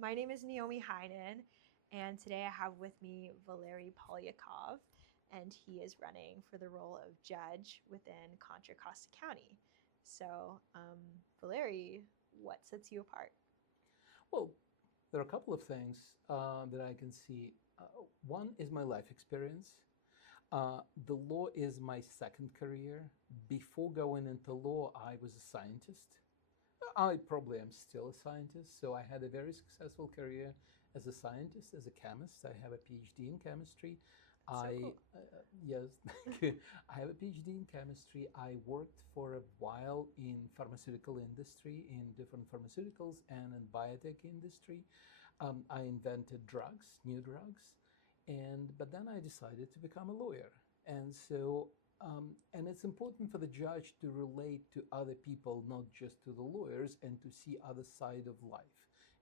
My name is Naomi Heinen, and today I have with me Valery Polyakov, and he is running for the role of judge within Contra Costa County. So, Valery, what sets you apart? Well, there are a couple of things that I can see. One is my life experience. The law is my second career. Before going into law, I was a scientist. I probably am still a scientist. So I had a very successful career as a scientist, as a chemist. I have a PhD in chemistry. That's so I cool. Yes, thank you. I have a PhD in chemistry. I worked for a while in pharmaceutical industry, in different pharmaceuticals and in biotech industry. I invented drugs, new drugs, and but then I decided to become a lawyer. And it's important for the judge to relate to other people, not just to the lawyers, and to see other side of life.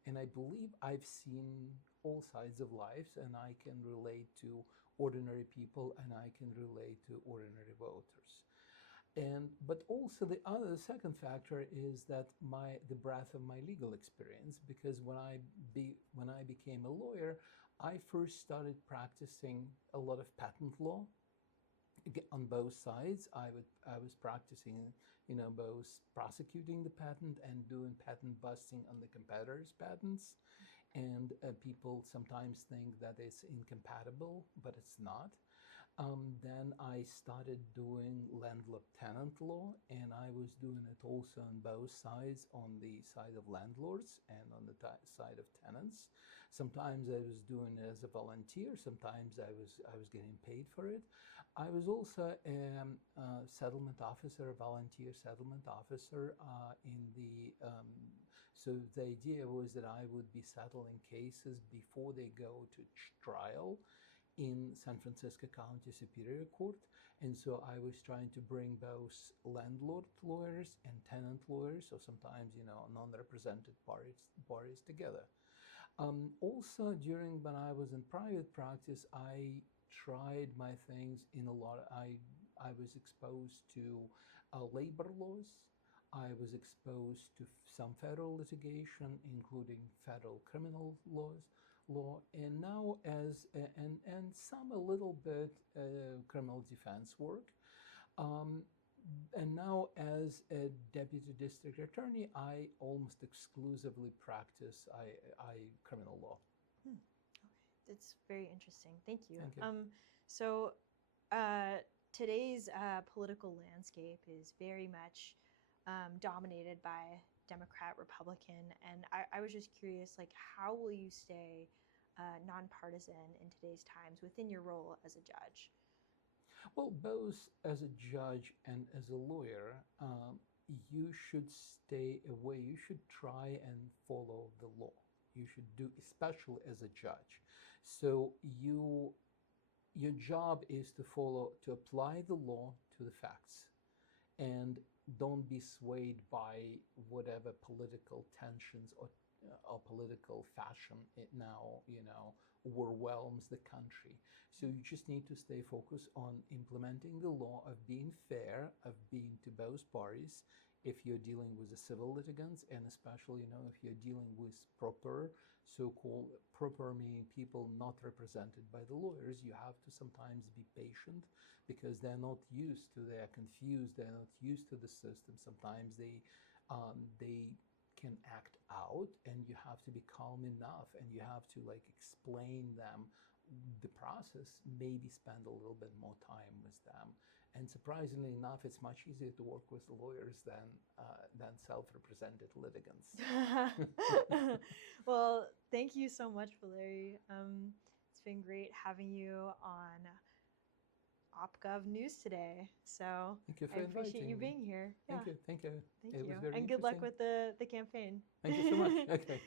And I believe I've seen all sides of life, and I can relate to ordinary people, and I can relate to ordinary voters. And but also the second factor is that the breadth of my legal experience, because when I became a lawyer, I first started practicing a lot of patent law on both sides. I was practicing, both prosecuting the patent and doing patent busting on the competitors' patents. And people sometimes think that it's incompatible, but it's not. Then I started doing landlord-tenant law, and I was doing it also on both sides, on the side of landlords and on the side of tenants. Sometimes I was doing it as a volunteer. Sometimes I was getting paid for it. I was also a settlement officer, a volunteer settlement officer in the. So the idea was that I would be settling cases before they go to trial in San Francisco County Superior Court. And so I was trying to bring both landlord lawyers and tenant lawyers, so sometimes, non-represented parties together. Also, during when I was in private practice, I tried my things in a lot. I was exposed to labor laws. I was exposed to some federal litigation, including federal criminal law, and now and some a little bit criminal defense work. Um, and now, as a deputy district attorney, I almost exclusively practice I criminal law. Hmm. Okay, that's very interesting. Thank you. Thank you. So uh, today's political landscape is very much dominated by Democrat, Republican, and I was just curious, like, how will you stay nonpartisan in today's times within your role as a judge? Well, both as a judge and as a lawyer, you should stay away. You should try and follow the law. You should do, especially as a judge. So your job is to apply the law to the facts, and don't be swayed by whatever political tensions or political fashion it now overwhelms the country. So you just need to stay focused on implementing the law, of being fair, of being to both parties, if you're dealing with the civil litigants, and especially, if you're dealing with proper, so-called proper, meaning people not represented by the lawyers. You have to sometimes be patient, because they're confused, they're not used to the system. Sometimes they can act out, and you have to be calm enough, and you have to explain them the process, maybe spend a little bit more time with them. And surprisingly enough, it's much easier to work with lawyers than self-represented litigants. Well, thank you so much, Valery. It's been great having you on OpGov News today. So Thank you I for appreciate you inviting me. being here. Thank Yeah, you. Thank you. thank It was you. very And good luck interesting. with the campaign. Thank you so much. Okay.